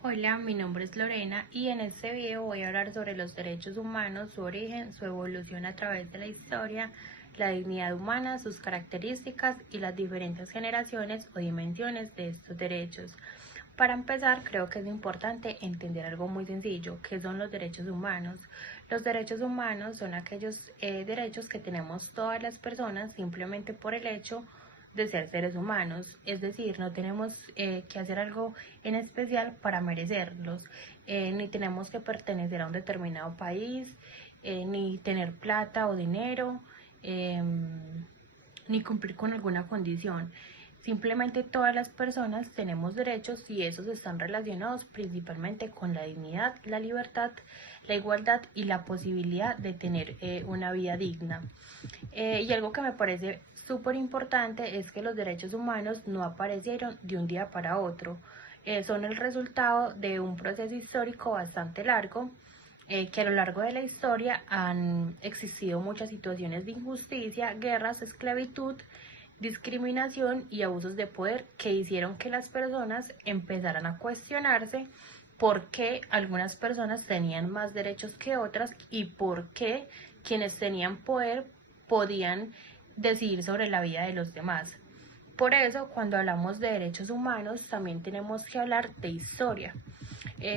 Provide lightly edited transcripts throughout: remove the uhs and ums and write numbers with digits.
Hola, mi nombre es Lorena y en este video voy a hablar sobre los derechos humanos, su origen, su evolución a través de la historia, la dignidad humana, sus características y las diferentes generaciones o dimensiones de estos derechos. Para empezar, creo que es importante entender algo muy sencillo, que son los derechos humanos. Los derechos humanos son aquellos derechos que tenemos todas las personas simplemente por el hecho de ser seres humanos, es decir, no tenemos que hacer algo en especial para merecerlos, ni tenemos que pertenecer a un determinado país, ni tener plata o dinero, eh, ni cumplir con alguna condición. Simplemente todas las personas tenemos derechos y esos están relacionados principalmente con la dignidad, la libertad, la igualdad y la posibilidad de tener una vida digna. Y algo que me parece súper importante es que los derechos humanos no aparecieron de un día para otro. Son el resultado de un proceso histórico bastante largo, que a lo largo de la historia han existido muchas situaciones de injusticia, guerras, esclavitud, discriminación y abusos de poder que hicieron que las personas empezaran a cuestionarse por qué algunas personas tenían más derechos que otras y por qué quienes tenían poder podían decidir sobre la vida de los demás. Por eso, cuando hablamos de derechos humanos, también tenemos que hablar de historia.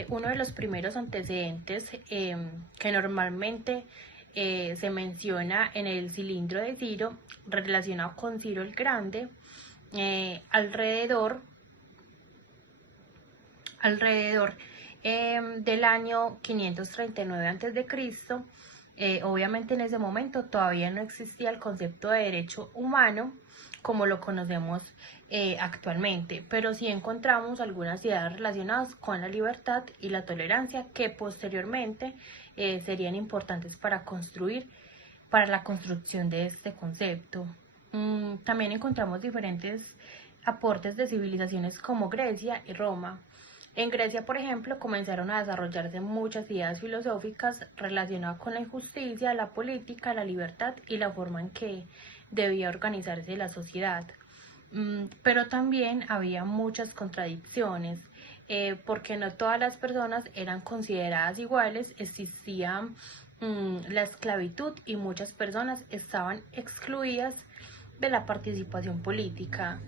Uno de los primeros antecedentes que normalmente se menciona en el cilindro de Ciro, relacionado con Ciro el Grande, alrededor del año 539 a.C. Obviamente en ese momento todavía no existía el concepto de derecho humano como lo conocemos actualmente, pero sí encontramos algunas ideas relacionadas con la libertad y la tolerancia que posteriormente serían importantes para la construcción de este concepto. También encontramos diferentes aportes de civilizaciones como Grecia y Roma. En Grecia, por ejemplo, comenzaron a desarrollarse muchas ideas filosóficas relacionadas con la injusticia, la política, la libertad y la forma en que debía organizarse la sociedad. Pero también había muchas contradicciones, porque no todas las personas eran consideradas iguales, existía la esclavitud y muchas personas estaban excluidas de la participación política.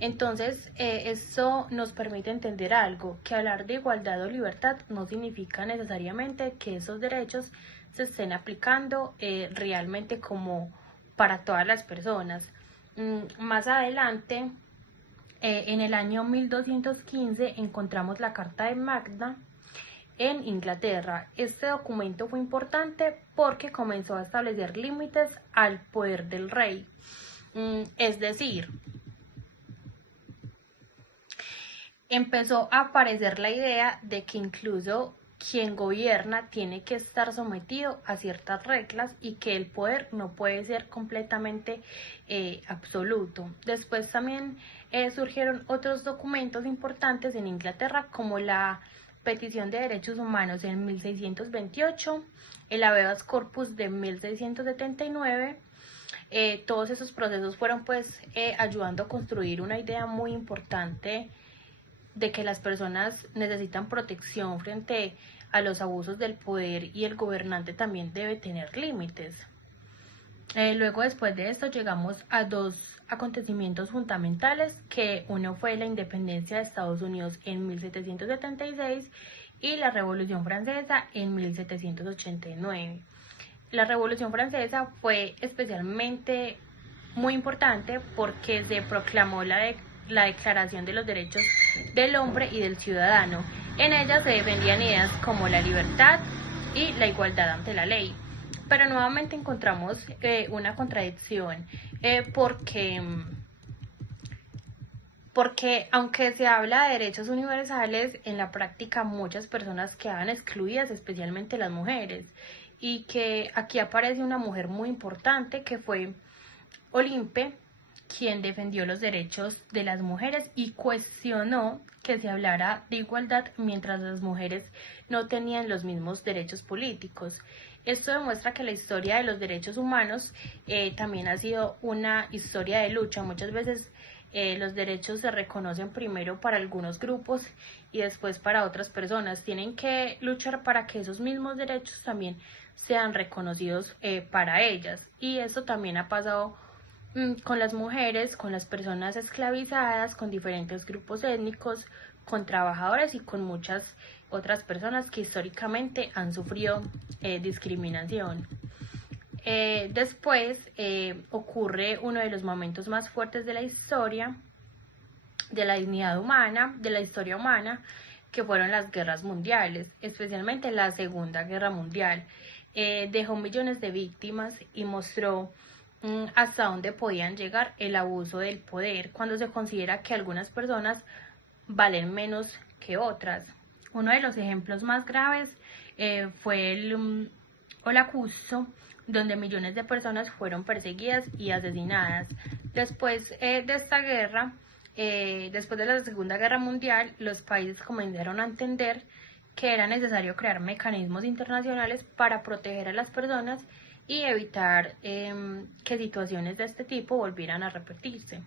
Entonces, esto nos permite entender algo, que hablar de igualdad o libertad no significa necesariamente que esos derechos se estén aplicando realmente como para todas las personas. Más adelante, en el año 1215, encontramos la Carta de Magna en Inglaterra. Este documento fue importante porque comenzó a establecer límites al poder del rey. Es decir, empezó a aparecer la idea de que incluso quien gobierna tiene que estar sometido a ciertas reglas y que el poder no puede ser completamente absoluto. Después también surgieron otros documentos importantes en Inglaterra, como la Petición de Derechos Humanos en 1628, el Habeas Corpus de 1679. Todos esos procesos fueron ayudando a construir una idea muy importante de que las personas necesitan protección frente a los abusos del poder y el gobernante también debe tener límites. Luego, después de esto, llegamos a dos acontecimientos fundamentales, que uno fue la independencia de Estados Unidos en 1776 y la Revolución Francesa en 1789. La Revolución Francesa fue especialmente muy importante porque se proclamó la Declaración de los Derechos del Hombre y del Ciudadano. En ella se defendían ideas como la libertad y la igualdad ante la ley. Pero nuevamente encontramos una contradicción, porque aunque se habla de derechos universales, en la práctica muchas personas quedan excluidas, especialmente las mujeres, y que aquí aparece una mujer muy importante que fue Olimpe, quien defendió los derechos de las mujeres y cuestionó que se hablara de igualdad mientras las mujeres no tenían los mismos derechos políticos. Esto demuestra que la historia de los derechos humanos también ha sido una historia de lucha. Muchas veces Los derechos se reconocen primero para algunos grupos y después para otras personas. Tienen que luchar para que esos mismos derechos también sean reconocidos para ellas. Y eso también ha pasado con las mujeres, con las personas esclavizadas, con diferentes grupos étnicos, con trabajadores y con muchas otras personas que históricamente han sufrido discriminación. Después ocurre uno de los momentos más fuertes de la historia, de la dignidad humana, de la historia humana, que fueron las guerras mundiales, especialmente la Segunda Guerra Mundial. Dejó millones de víctimas y mostró hasta dónde podían llegar el abuso del poder cuando se considera que algunas personas valen menos que otras. Uno de los ejemplos más graves fue el Holocausto, donde millones de personas fueron perseguidas y asesinadas. Después de esta guerra, después de la Segunda Guerra Mundial, los países comenzaron a entender que era necesario crear mecanismos internacionales para proteger a las personas y evitar que situaciones de este tipo volvieran a repetirse.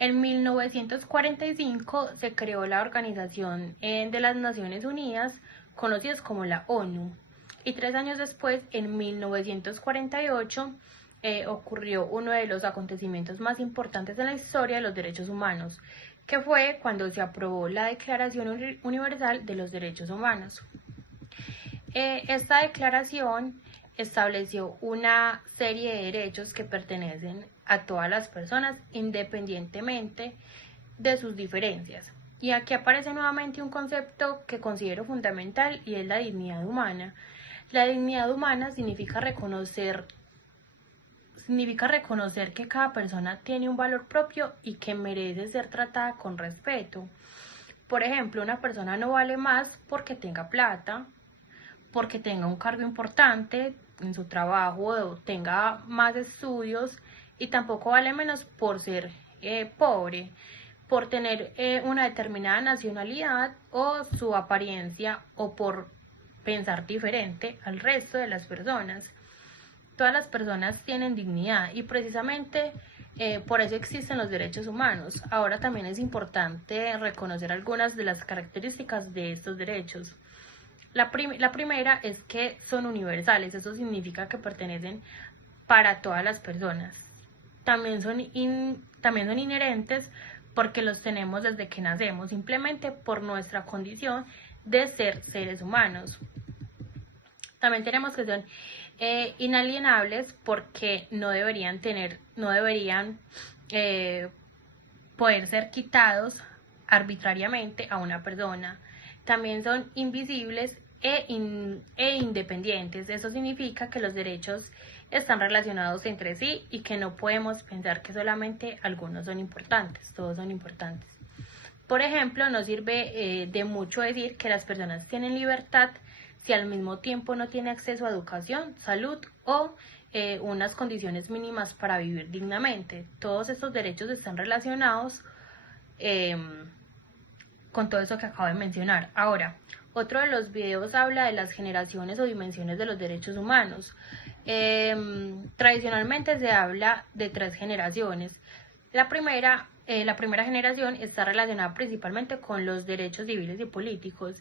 En 1945 se creó la Organización de las Naciones Unidas, conocida como la ONU, y 3 años después, en 1948, ocurrió uno de los acontecimientos más importantes en la historia de los derechos humanos, que fue cuando se aprobó la Declaración Universal de los Derechos Humanos. Esta declaración estableció una serie de derechos que pertenecen a todas las personas independientemente de sus diferencias. Y aquí aparece nuevamente un concepto que considero fundamental y es la dignidad humana. La dignidad humana significa reconocer que cada persona tiene un valor propio y que merece ser tratada con respeto. Por ejemplo, una persona no vale más porque tenga plata, porque tenga un cargo importante en su trabajo o tenga más estudios, y tampoco vale menos por ser pobre, por tener una determinada nacionalidad o su apariencia o por pensar diferente al resto de las personas. Todas las personas tienen dignidad y precisamente por eso existen los derechos humanos. Ahora también es importante reconocer algunas de las características de estos derechos. La primera es que son universales, eso significa que pertenecen para todas las personas. También son inherentes porque los tenemos desde que nacemos, simplemente por nuestra condición de ser seres humanos. También tenemos que son inalienables porque no deberían poder ser quitados arbitrariamente a una persona. También son invisibles e independientes. Eso significa que los derechos están relacionados entre sí y que no podemos pensar que solamente algunos son importantes, todos son importantes. Por ejemplo, no sirve de mucho decir que las personas tienen libertad si al mismo tiempo no tienen acceso a educación, salud o unas condiciones mínimas para vivir dignamente. Todos estos derechos están relacionados con todo eso que acabo de mencionar. Ahora, otro de los videos habla de las generaciones o dimensiones de los derechos humanos. Tradicionalmente se habla de 3 generaciones. La primera generación está relacionada principalmente con los derechos civiles y políticos.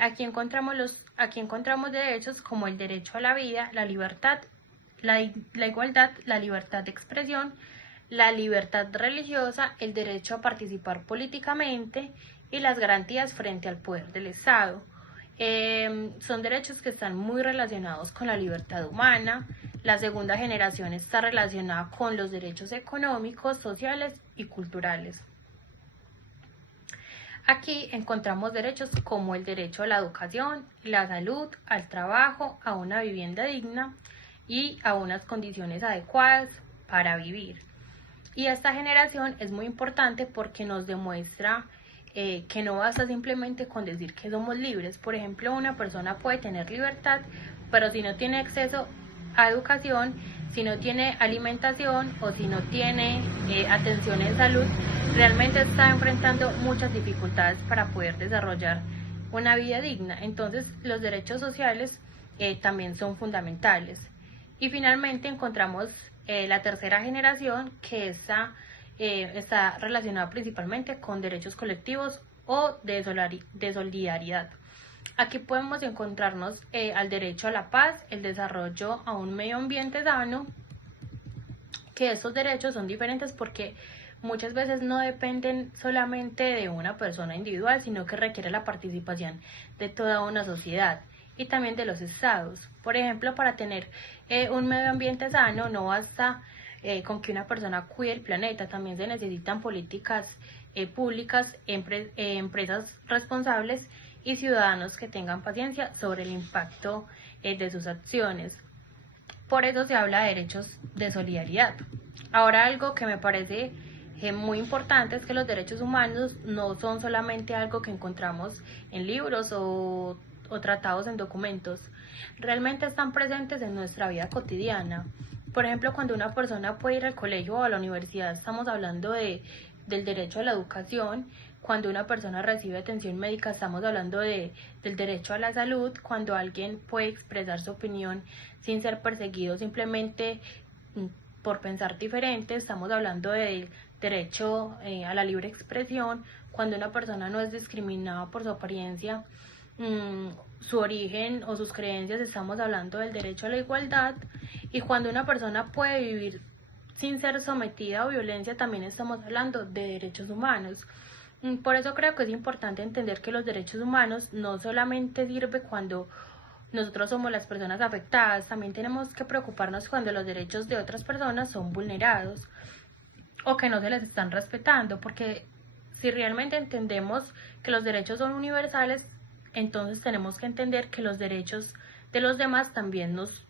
Aquí encontramos derechos como el derecho a la vida, la libertad, la igualdad, la libertad de expresión, la libertad religiosa, el derecho a participar políticamente y las garantías frente al poder del Estado. Son derechos que están muy relacionados con la libertad humana. La segunda generación está relacionada con los derechos económicos, sociales y culturales. Aquí encontramos derechos como el derecho a la educación, la salud, al trabajo, a una vivienda digna y a unas condiciones adecuadas para vivir. Y esta generación es muy importante porque nos demuestra que no basta simplemente con decir que somos libres. Por ejemplo, una persona puede tener libertad, pero si no tiene acceso a educación, si no tiene alimentación o si no tiene atención en salud, realmente está enfrentando muchas dificultades para poder desarrollar una vida digna. Entonces, los derechos sociales también son fundamentales. Y finalmente encontramos la tercera generación, que está está relacionada principalmente con derechos colectivos o de solidaridad. Aquí podemos encontrarnos al derecho a la paz, el desarrollo a un medio ambiente sano, que estos derechos son diferentes porque muchas veces no dependen solamente de una persona individual, sino que requiere la participación de toda una sociedad y también de los estados. Por ejemplo, para tener un medio ambiente sano no basta con que una persona cuide el planeta, también se necesitan políticas públicas, empresas responsables y ciudadanos que tengan paciencia sobre el impacto de sus acciones. Por eso se habla de derechos de solidaridad. Ahora, algo que me parece muy importante es que los derechos humanos no son solamente algo que encontramos en libros o tratados en documentos, realmente están presentes en nuestra vida cotidiana. Por ejemplo, cuando una persona puede ir al colegio o a la universidad, estamos hablando del derecho a la educación. Cuando una persona recibe atención médica, estamos hablando del derecho a la salud. Cuando alguien puede expresar su opinión sin ser perseguido simplemente por pensar diferente, estamos hablando del derecho a la libre expresión. Cuando una persona no es discriminada por su apariencia, su origen o sus creencias, estamos hablando del derecho a la igualdad. Y cuando una persona puede vivir sin ser sometida a violencia, también estamos hablando de derechos humanos. Por eso creo que es importante entender que los derechos humanos no solamente sirven cuando nosotros somos las personas afectadas, también tenemos que preocuparnos cuando los derechos de otras personas son vulnerados o que no se les están respetando, porque si realmente entendemos que los derechos son universales, entonces tenemos que entender que los derechos de los demás también nos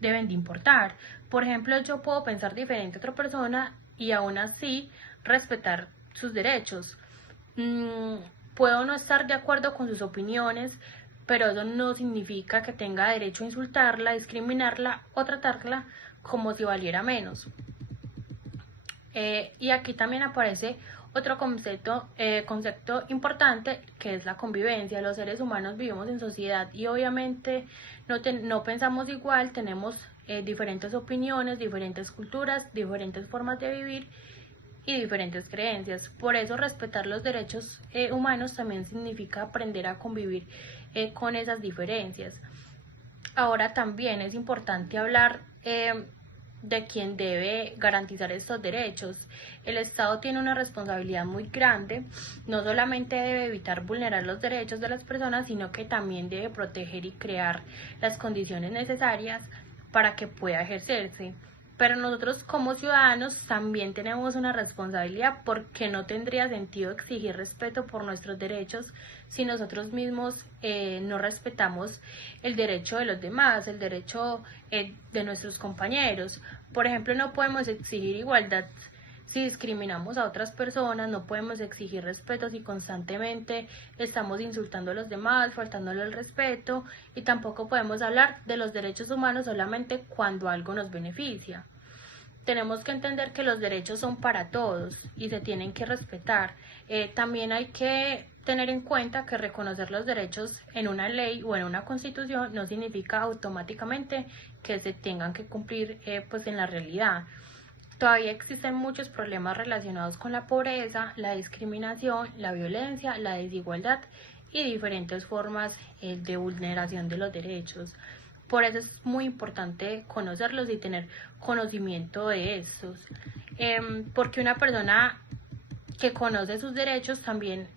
deben de importar. Por ejemplo, yo puedo pensar diferente a otra persona y aún así respetar sus derechos. Puedo no estar de acuerdo con sus opiniones, pero eso no significa que tenga derecho a insultarla, discriminarla o tratarla como si valiera menos. Y aquí también aparece otro concepto importante, que es la convivencia. Los seres humanos vivimos en sociedad y obviamente no pensamos igual, tenemos diferentes opiniones, diferentes culturas, diferentes formas de vivir y diferentes creencias. Por eso respetar los derechos humanos también significa aprender a convivir con esas diferencias. Ahora también es importante hablar de quién debe garantizar estos derechos. El Estado tiene una responsabilidad muy grande, no solamente debe evitar vulnerar los derechos de las personas, sino que también debe proteger y crear las condiciones necesarias para que pueda ejercerse. Pero nosotros como ciudadanos también tenemos una responsabilidad, porque no tendría sentido exigir respeto por nuestros derechos si nosotros mismos no respetamos el derecho de los demás, el derecho de nuestros compañeros. Por ejemplo, no podemos exigir igualdad si discriminamos a otras personas, no podemos exigir respeto si constantemente estamos insultando a los demás, faltándole el respeto, y tampoco podemos hablar de los derechos humanos solamente cuando algo nos beneficia. Tenemos que entender que los derechos son para todos y se tienen que respetar. También hay que tener en cuenta que reconocer los derechos en una ley o en una constitución no significa automáticamente que se tengan que cumplir pues en la realidad. Todavía existen muchos problemas relacionados con la pobreza, la discriminación, la violencia, la desigualdad y diferentes formas de vulneración de los derechos. Por eso es muy importante conocerlos y tener conocimiento de estos, porque una persona que conoce sus derechos también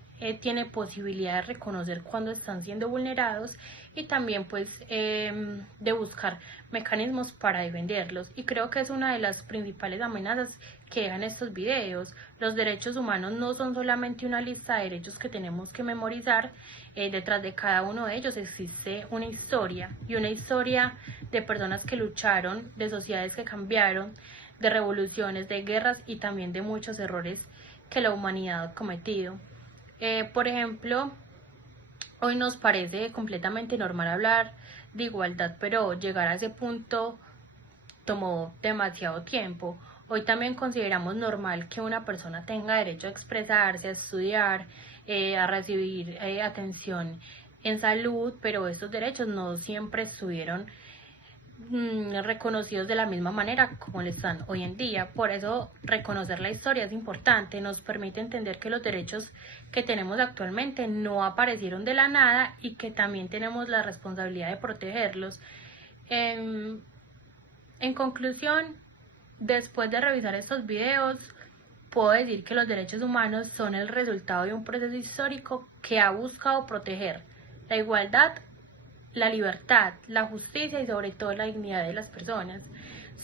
tiene posibilidad de reconocer cuando están siendo vulnerados y también pues de buscar mecanismos para defenderlos. Y creo que es una de las principales amenazas que dejan estos videos. Los derechos humanos no son solamente una lista de derechos que tenemos que memorizar. Detrás de cada uno de ellos existe una historia, y una historia de personas que lucharon, de sociedades que cambiaron, de revoluciones, de guerras y también de muchos errores que la humanidad ha cometido. Por ejemplo, hoy nos parece completamente normal hablar de igualdad, pero llegar a ese punto tomó demasiado tiempo. Hoy también consideramos normal que una persona tenga derecho a expresarse, a estudiar, a recibir atención en salud, pero estos derechos no siempre estuvieron reconocidos de la misma manera como lo están hoy en día. Por eso reconocer la historia es importante, nos permite entender que los derechos que tenemos actualmente no aparecieron de la nada y que también tenemos la responsabilidad de protegerlos. En conclusión, después de revisar estos videos, puedo decir que los derechos humanos son el resultado de un proceso histórico que ha buscado proteger la igualdad, la libertad, la justicia y sobre todo la dignidad de las personas.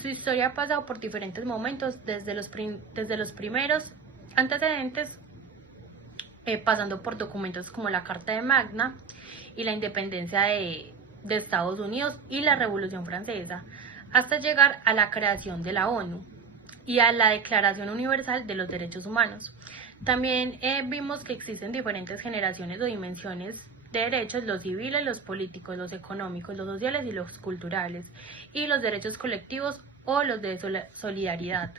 Su historia ha pasado por diferentes momentos, desde los primeros antecedentes, pasando por documentos como la Carta de Magna y la independencia de Estados Unidos y la Revolución Francesa, hasta llegar a la creación de la ONU y a la Declaración Universal de los Derechos Humanos. También vimos que existen diferentes generaciones o dimensiones de derechos: los civiles, los políticos, los económicos, los sociales y los culturales, y los derechos colectivos o los de solidaridad.